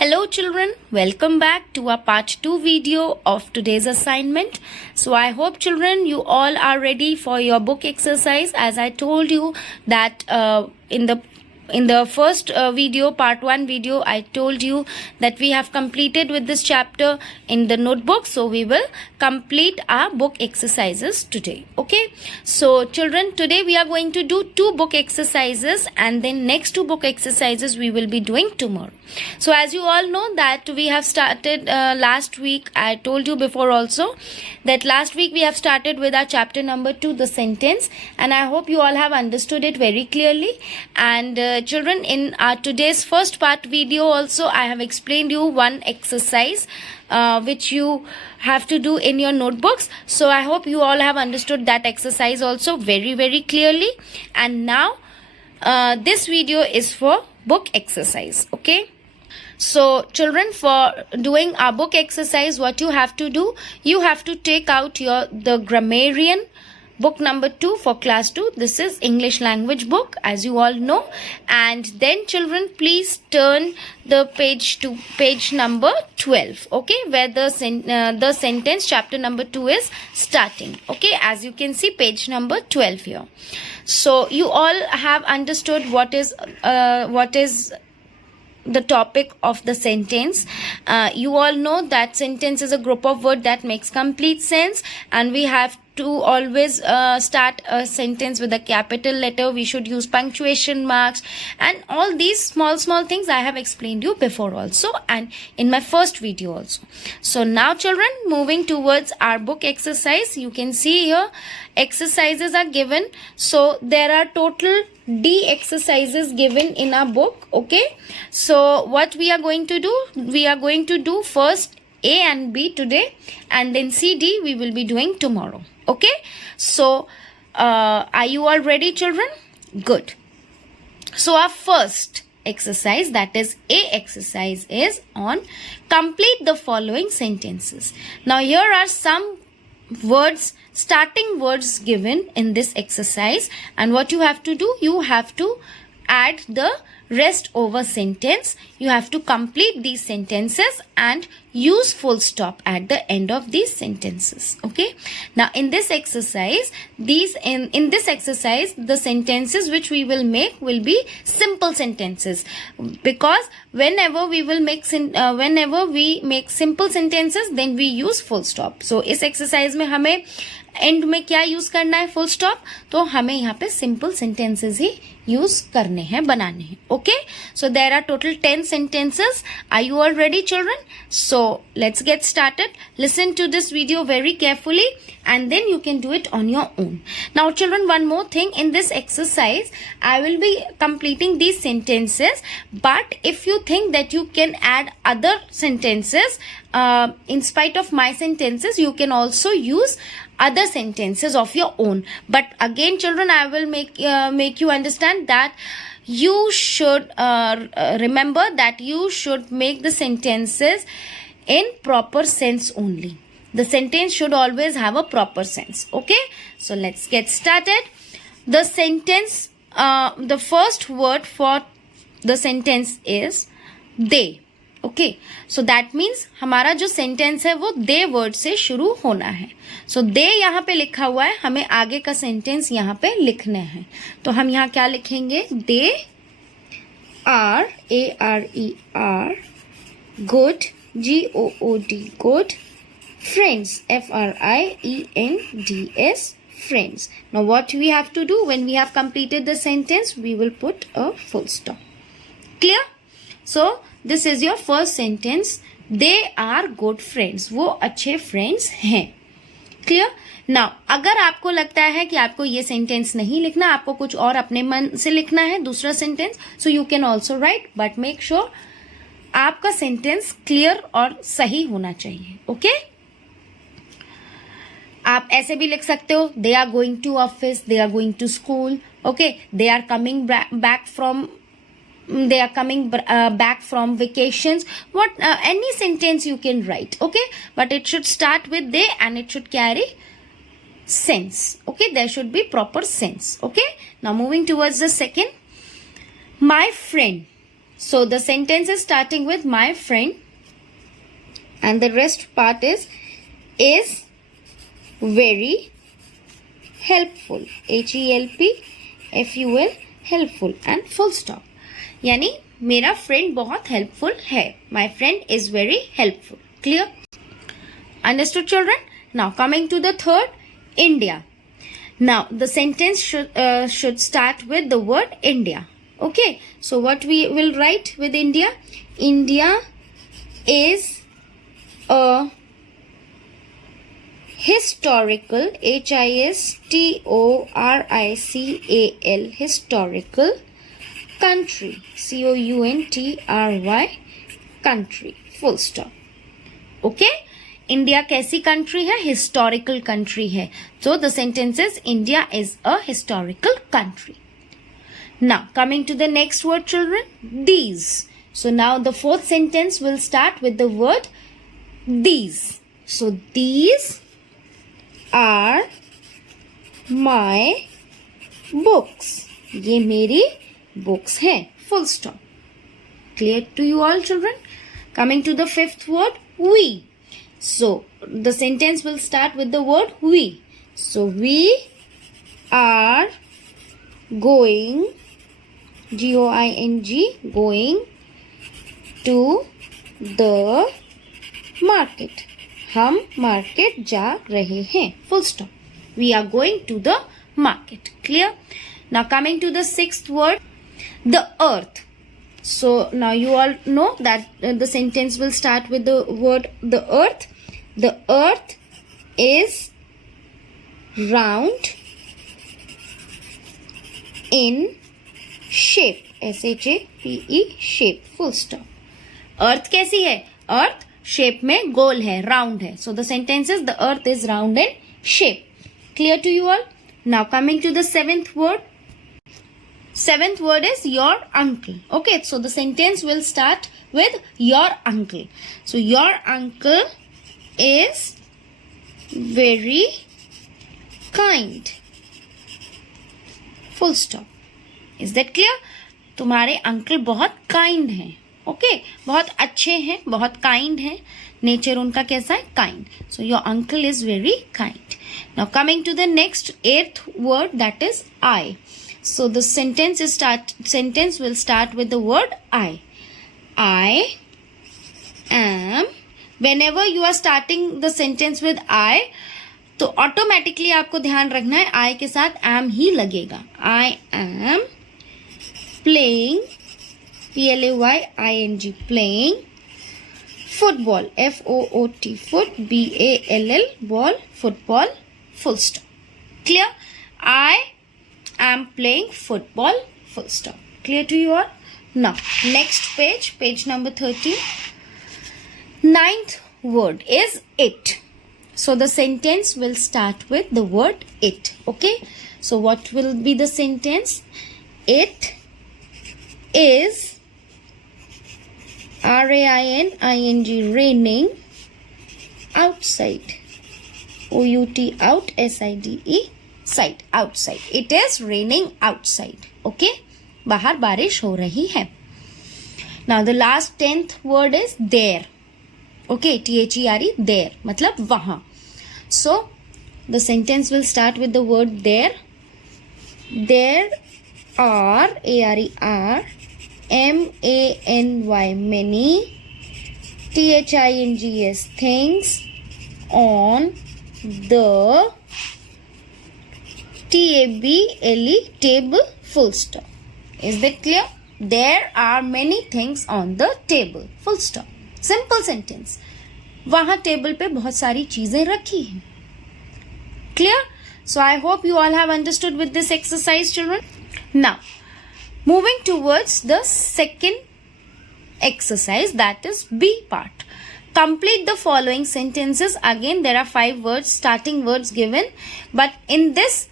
Hello children, welcome back to our part 2 video of today's assignment. So I hope children you all are ready for your book exercise. As I told you that in the first video, part 1 video, I told you that we have completed with this chapter in the notebook. So we will complete our book exercises today. Okay. So children, today we are going to do 2 book exercises and then next 2 book exercises we will be doing tomorrow. So as you all know that we have started last week, I told you before also that last week we have started with our chapter number 2, the sentence, and I hope you all have understood it very clearly. And children, in our today's first part video also I have explained you one exercise which you have to do in your notebooks. So I hope you all have understood that exercise also very clearly. And now this video is for book exercise. Okay. So children, for doing our book exercise, what you have to do, you have to take out the grammarian book number 2 for class 2. This is English language book, as you all know. And then children, please turn the page to page number 12, okay, where the sentence chapter number 2 is starting. Okay, as you can see, page number 12 here. So you all have understood what is the topic of the sentence. You all know that sentence is a group of words that makes complete sense, and we have to always start a sentence with a capital letter. We should use punctuation marks and all these small things I have explained you before also and in my first video also. So now children, moving towards our book exercise, you can see here exercises are given. So there are total D exercises given in our book. Okay, so what we are going to do, we are going to do first A and B today, and then C, D we will be doing tomorrow. Okay, so are you all ready children? Good. So our first exercise, that is A exercise, is on complete the following sentences. Now here are some words, starting words given in this exercise, and what you have to do, you have to add the rest over sentence. You have to complete these sentences and use full stop at the end of these sentences. Okay, now in this exercise, in this exercise the sentences which we will make will be simple sentences, because whenever we make simple sentences, then we use full stop. So इस exercise में हमें and में क्या use करना है? Full stop. तो हमें यहाँ पे सिंपल सेंटेंसेस ही यूज करने हैं, बनाने हैं. Okay, so there are total 10 sentences. Are you all ready children? So let's get started. Listen to this video very carefully and then you can do it on your own. Now children, one more thing, in this exercise I will be completing these sentences, but if you think that you can add other sentences in spite of my sentences, you can also use other sentences of your own. But again children, I will make you understand that you should remember that you should make the sentences in proper sense only. The sentence should always have a proper sense. Okay, so let's get started. The sentence, the first word for the sentence is they. Okay, so that means हमारा जो sentence है वो दे word से शुरू होना है. सो दे यहाँ पे लिखा हुआ है, हमें आगे का सेंटेंस यहाँ पे लिखना है. तो हम यहाँ क्या लिखेंगे? They are, ARER, good, GOOD, good, friends, FRIENDS, friends. Now what we have to do when we have completed the sentence, we will put a full stop. Clear? So this is your first sentence. They are good friends. वो अच्छे friends हैं. Clear? Now अगर आपको लगता है कि आपको ये sentence नहीं लिखना, आपको कुछ और अपने मन से लिखना है दूसरा sentence, so you can also write, but make sure आपका sentence clear और सही होना चाहिए. Okay? आप ऐसे भी लिख सकते हो, they are going to office, they are going to school. Okay? They are coming back from vacations. What any sentence you can write. Okay, but it should start with they and it should carry sense. Okay, there should be proper sense. Okay, now moving towards the second, my friend. So the sentence is starting with my friend, and the rest part is very helpful. HELPFUL, helpful, and full stop. यानी मेरा friend बहुत helpful है. My friend is very helpful. Clear? Understood, children? Now coming to the third, India. Now the sentence should start with the word India. Okay, so what we will write with India? India is a historical, HISTORICAL, historical country, COUNTRY, country, full stop. Okay, India कैसी country है? Historical country है. So the sentence is India is a historical country. Now coming to the next word, children, these. So now the fourth sentence will start with the word these. So these are my books. ये मेरी books हैं. Full stop. Clear to you all, children? Coming to the fifth word, we. So the sentence will start with the word we. So we are going, GOING, going to the market. हम market जा रहे हैं. Full stop. We are going to the market. Clear? Now coming to the sixth word, the earth. So now you all know that the sentence will start with the word the earth. The earth is round in shape. SHAPE, shape. Full stop. Earth कैसी है? Earth shape में गोल है, round है. So the sentence is the earth is round in shape. Clear to you all? Now coming to the seventh word. Seventh word is your uncle. Okay, so the sentence will start with your uncle. So your uncle is very kind. Full stop. Is that clear? तुम्हारे uncle बहुत kind हैं. Okay, बहुत अच्छे हैं, बहुत kind हैं. Nature उनका कैसा है? Kind. So your uncle is very kind. Now coming to the next eighth word, that is I. So the sentence will start with the word I. I am. Whenever you are starting the sentence with I, तो automatically आपको ध्यान रखना है I के साथ am ही लगेगा. I am playing, PLAYING, playing football, FOOT, foot, BALL, ball, football, full stop. Clear? I am playing football, full stop. Clear to you all? Now next page, page number 13. Ninth word is it. So the sentence will start with the word it. Okay, so what will be the sentence? It is RAINING, raining outside, OUT, out, SIDE, side, outside. It is raining outside. Okay, बाहर बारिश हो रही है. Now the last 10th word is there. Okay, THERE, there, मतलब वहाँ. So the sentence will start with the word there. There are, ARER, MANY, many, THINGS, things, on the, TABLE, table, full stop. Is that clear? There are many things on the table, full stop. Simple sentence. वहाँ table पे बहुत सारी चीजें रखी हैं. Clear? So I hope you all have understood with this exercise, children. Now moving towards the second exercise, that is B part. Complete the following sentences. Again there are 5 words, starting words given, but in this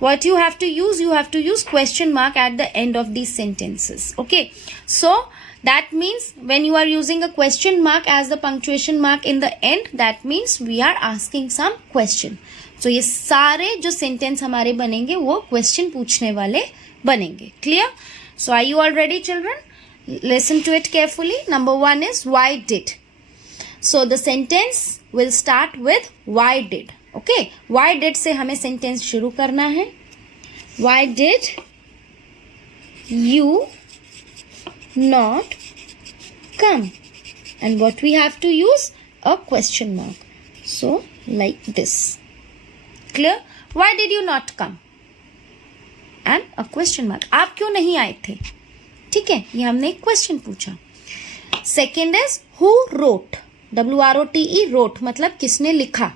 what you have to use question mark at the end of these sentences. Okay, so that means when you are using a question mark as the punctuation mark in the end, that means we are asking some question. So ये सारे जो sentence हमारे बनेंगे वो question पूछने वाले बनेंगे. Clear? So are you all ready, children? Listen to it carefully. Number 1 is why did. So the sentence will start with why did. Okay, why did से हमें sentence शुरू करना है. Why did you not come? And what we have to use? A question mark. So like this. Clear? Why did you not come? And a question mark. आप क्यों नहीं आए थे? ठीक है, ये हमने एक क्वेश्चन पूछा. Second is who wrote. WROTE, wrote मतलब किसने लिखा.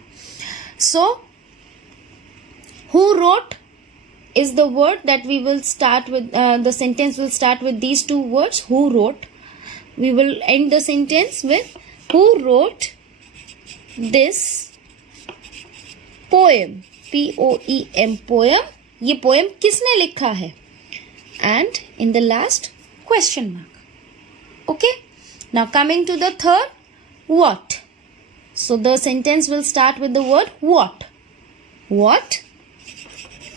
So who wrote is the word that we will start with. The sentence will start with these two words, who wrote. We will end the sentence with who wrote this poem. POEM, poem. ये poem किसने लिखा है. And in the last, question mark. Okay. Now coming to the third, what. So the sentence will start with the word what. What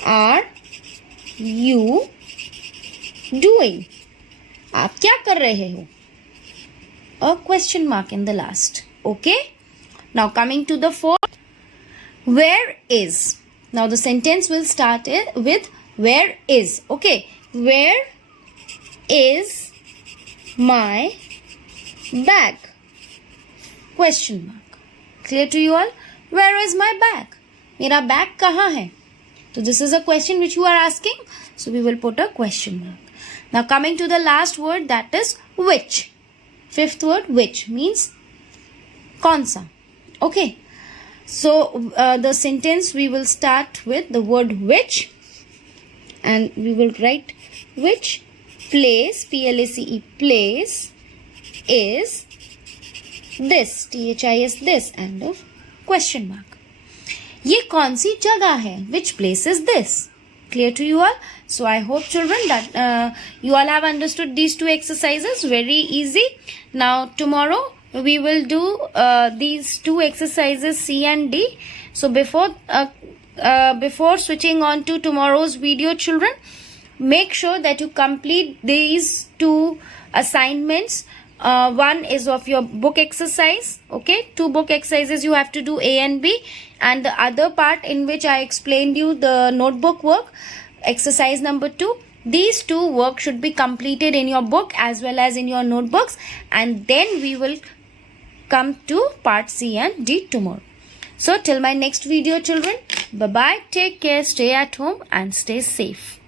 are you doing? आप क्या कर रहे हो? A question mark in the last. Okay. Now coming to the fourth, where is. Now the sentence will start with where is. Okay. Where is my bag? Question mark. Clear to you all? Where is my bag? मेरा bag कहाँ है? So this is a question which you are asking. So we will put a question mark. Now coming to the last word, that is which. Fifth word, which means कौन सा. Okay. So the sentence we will start with the word which, and we will write which place, PLACE, place is this, THIS, this, and a question mark. ये कौन सी जगह है? Which place is this? Clear to you all? So I hope children that you all have understood these two exercises. Very easy. Now tomorrow we will do these two exercises, C and D. So before switching on to tomorrow's video, children, make sure that you complete these two assignments. One is of your book exercise. Okay, 2 book exercises you have to do, A and B, and the other part in which I explained you the notebook work, exercise number 2. These 2 work should be completed in your book as well as in your notebooks, and then we will come to part C and D tomorrow. So till my next video, children, bye bye, take care, stay at home and stay safe.